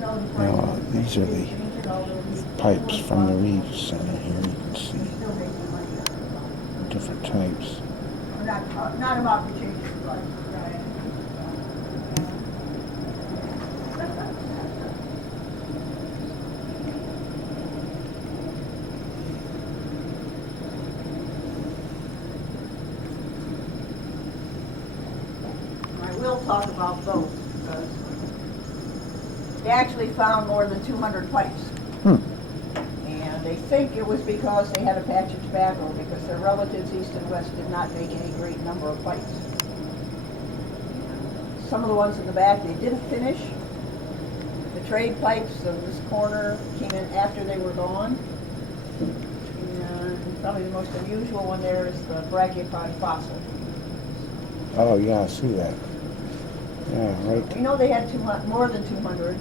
Now, these are the pipes from the Reeves Center here. You can see different types. Not about to change your life. I will talk about those because they actually found more than 200 pipes. And they think it was because they had a patch of tobacco because their relatives east and west did not make any great number of pipes. Some of the ones in the back they didn't finish. The trade pipes of this corner came in after they were gone. And probably the most unusual one there is the brachiopod fossil. Oh, yeah, I see that. Yeah, right. We know they had more than 200.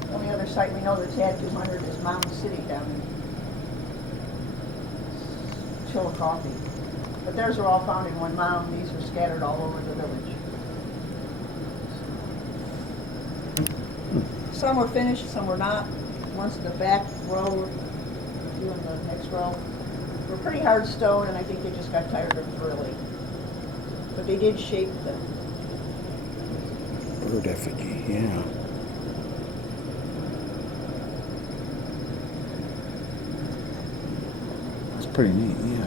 The only other site we know that's had 200 is Mound City down in Chillicothe. But theirs are all found in one mound. These are scattered all over the village. Some were finished, some were not. Ones in the back row, a few in the next row. Were pretty hard stone, and I think they just got tired of drilling. But they did shape them. Bird effigy, yeah. That's pretty neat, yeah.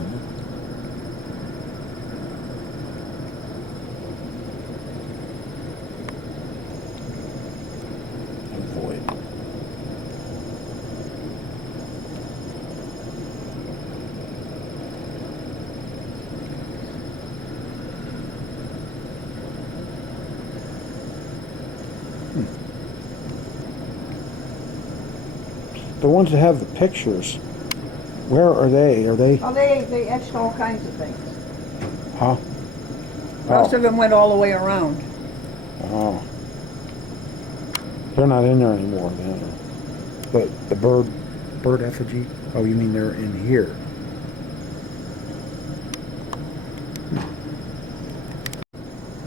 Avoid. The ones that have the pictures, where are they? Are they? Oh, they etched all kinds of things. Huh? Most of them went all the way around. Oh. They're not in there anymore then. But the bird effigy? Oh, you mean they're in here?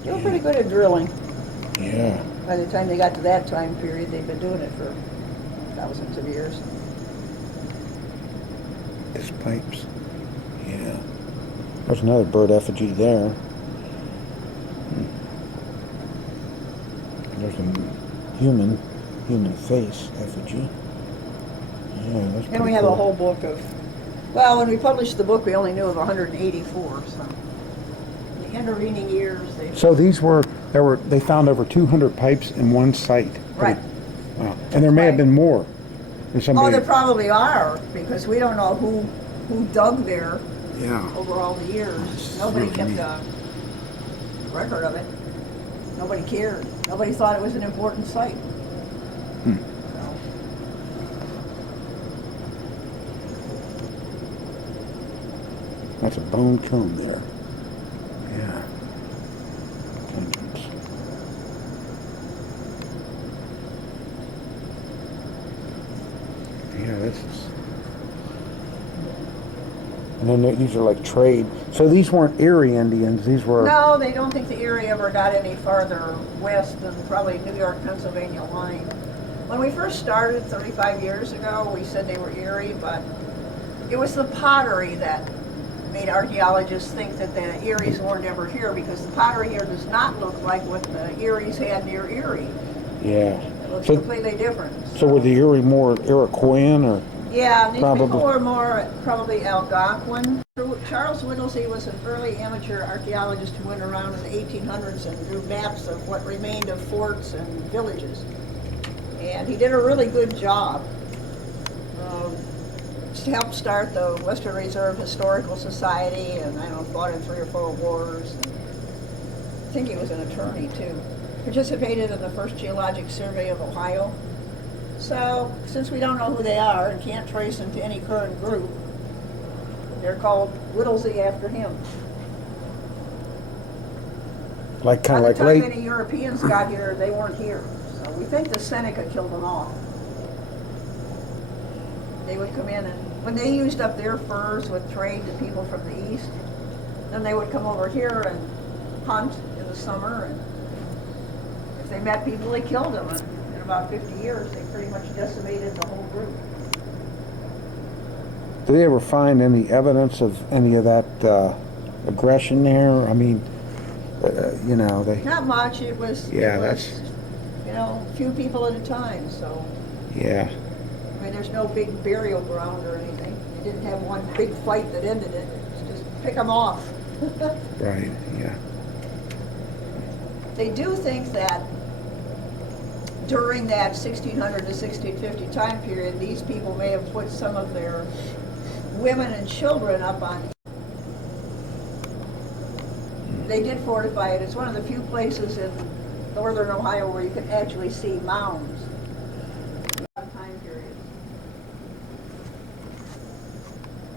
They were pretty good at drilling. Yeah. By the time they got to that time period, they'd been doing it for thousands of years. These pipes. Yeah. There's another bird effigy there. There's a human face effigy. Yeah, that's And we have a whole book of, well, when we published the book, we only knew of 184, so in the intervening years, So these they found over 200 pipes in one site. Right. Wow. And there may have been more. Oh, there probably are, because we don't know who dug there Yeah. over all the years. Nobody kept a record of it. Nobody cared. Nobody thought it was an important site. So. That's a bone cone there. Yeah. Pendants. Yeah, this is. And then these are like trade. So these weren't Erie Indians. These were. No, they don't think the Erie ever got any farther west than probably New York, Pennsylvania line. When we first started 35 years ago, we said they were Erie, but it was the pottery that made archaeologists think that the Eries weren't ever here, because the pottery here does not look like what the Eries had near Erie. Yeah. It looks completely different. So were the Erie more Iroquoian or? Yeah, these people were more probably Algonquin. Charles Whittlesey was an early amateur archaeologist who went around in the 1800s and drew maps of what remained of forts and villages. And he did a really good job. Helped start the Western Reserve Historical Society, and I don't know, fought in 3 or 4 wars. I think he was an attorney too. Participated in the first geologic survey of Ohio. So, since we don't know who they are and can't trace them to any current group, they're called Whittlesey after him. Like kind of like By the time any Europeans got here, they weren't here. So we think the Seneca killed them off. They would come in, and when they used up their furs with trade to people from the east, then they would come over here and hunt in the summer, and if they met people, they killed them. And in about 50 years, they pretty much decimated the whole group. Did they ever find any evidence of any of that aggression there? I mean, you know, they. Not much, it was, Yeah, it that's. was, you know, a few people at a time, so. Yeah. I mean, there's no big burial ground or anything. They didn't have one big fight that ended it. It's just pick them off. Right. Yeah. They do think that during that 1600 to 1650 time period, these people may have put some of their women and children up on. They did fortify it. It's one of the few places in northern Ohio where you can actually see mounds. Time period.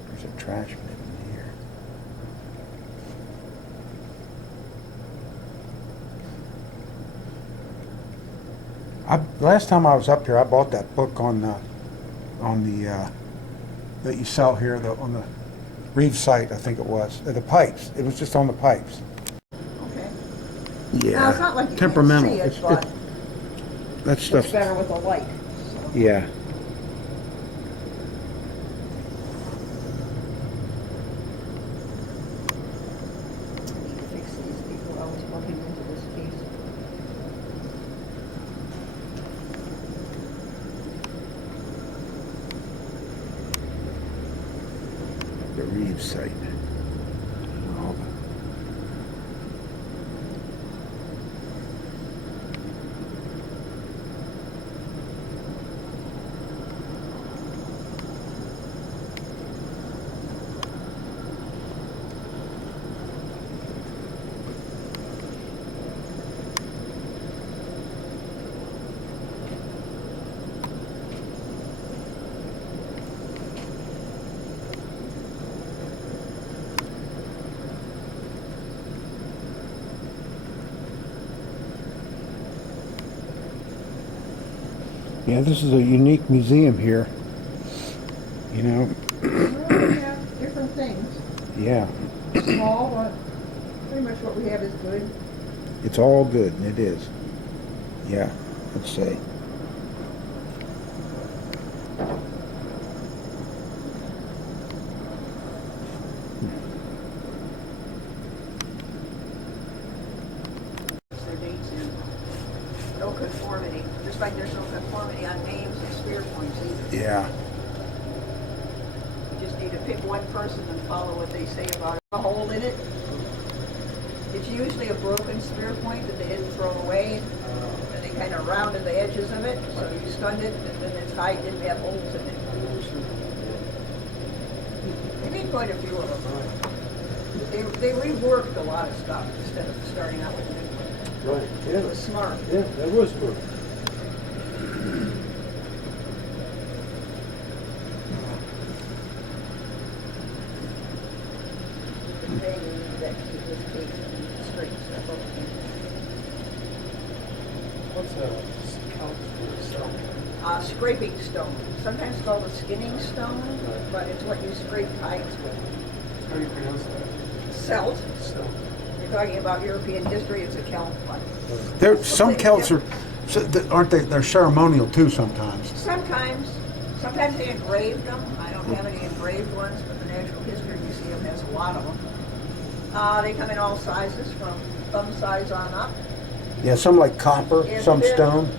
There's a trash bin in here. Last time I was up here, I bought that book on the that you sell here, on the Reeves Site, I think it was. The pipes. It was just on the pipes. Okay. Yeah. Now, it's not like you temperamental. can't see it, but that stuff. it's better with a light. So. Yeah. I need to fix these people always bumping into this piece. The Reeves Site. Oh. Yeah, this is a unique museum here. You know. Well, we have different things. Yeah. Small, but pretty much what we have is good. It's all good, and it is. Yeah, let's say. Their dates in. No conformity. Just like there's no conformity on names and spear points either. Yeah. You just need to pick one person and follow what they say about it. A hole in it. It's usually a broken spear point that they didn't throw away. And they kind of rounded the edges of it, so you stunned it, and then its height didn't have holes in it. They made quite a few of them. They reworked a lot of stuff instead of starting out with a new one. Right, It yeah, was smart. yeah, that was good. They need that to keep this page straight stuff over here. What's a count for stone? Scraping stone, sometimes called a skinning stone, but it's what you scrape hides with. How do you pronounce that? Celt. Stone. You're talking about European history, it's a Celt one. There, some Celts are, aren't they? They're ceremonial too sometimes. Sometimes they engraved them. I don't have any engraved ones, but the Natural History Museum has a lot of them. They come in all sizes, from thumb size on up. Yeah, some like copper, If some it- stone.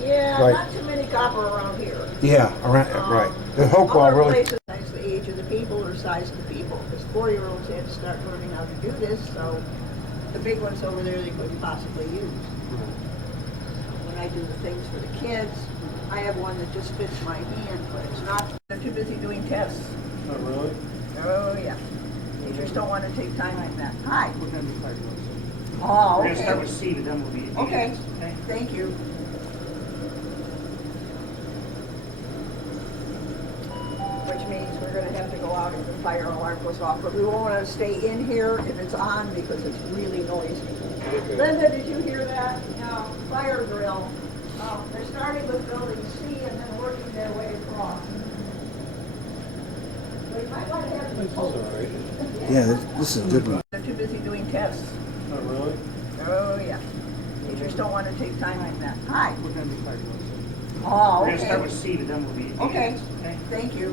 Yeah, Right. not too many copper around here. Yeah, around, right. The Hopewell Other really. places, it's the age of the people or size of the people. Because 4-year-olds had to start learning how to do this, so the big ones over there they couldn't possibly use. When I do the things for the kids, I have one that just fits my hand, but it's not. They're too busy doing tests. Oh, really? Oh, yeah. Teachers don't want to take time like that. Hi. We're gonna be part of those. Oh, We're gonna start okay. with C, but then we'll be. Okay. Okay. Thank you. Which means we're gonna have to go out if the fire alarm goes off, but we won't want to stay in here if it's on because it's really noisy. Linda, did you hear that? No, fire drill. They're starting with building C and then working their way across. But you might want to have This is some all hope. right. Yeah, this is a good one. They're too busy doing tests. Oh, really? Oh, yeah. Teachers don't want to take time like that. Hi. We're gonna be part of those. Oh, We're gonna start okay. with C, but then we'll be. Okay, thank you.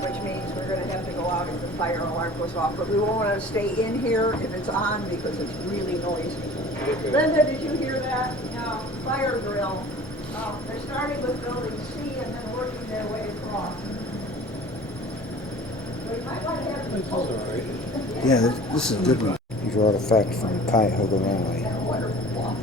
Which means we're gonna have to go out if the fire alarm goes off, but we won't wanna stay in here if it's on because it's really noisy. Linda, did you hear that? No, fire drill. They're starting with building C and then working their way across. We might wanna have This is all right. Yeah, this is a good one. These are artifacts from Cuyahoga Valley. wonderful.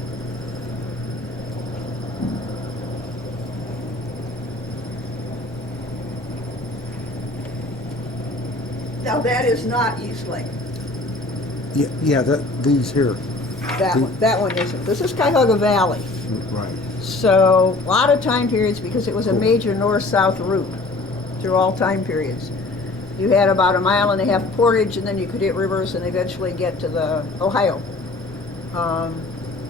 Now that is not East Lake. Yeah, these here, That one isn't. This is Cuyahoga Valley. right. So a lot of time periods because it was a major north-south route through all time periods. You had about a mile and a half portage and then you could hit rivers and eventually get to the Ohio.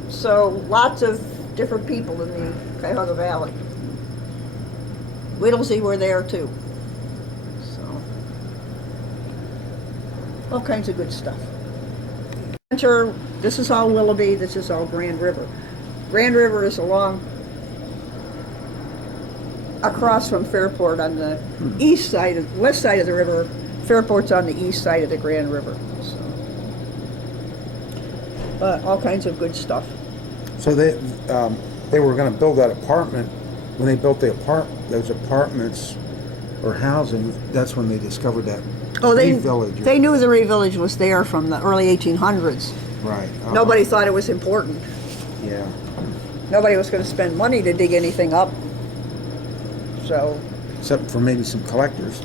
So lots of different people in the Cuyahoga Valley. Whittlesey were there too. So all kinds of good stuff. Center, this is all Willoughby, this is all Grand River. Grand River is along across from Fairport on the east side of west side of the river. Fairport's on the east side of the Grand River. So. But all kinds of good stuff. So they were going to build that apartment. When they built those apartments or housing, that's when they discovered that Reeve Village. They knew the Reeve Village was there from the early 1800s. Right. Nobody thought it was important. Yeah. Nobody was going to spend money to dig anything up. So, Except for maybe some collectors.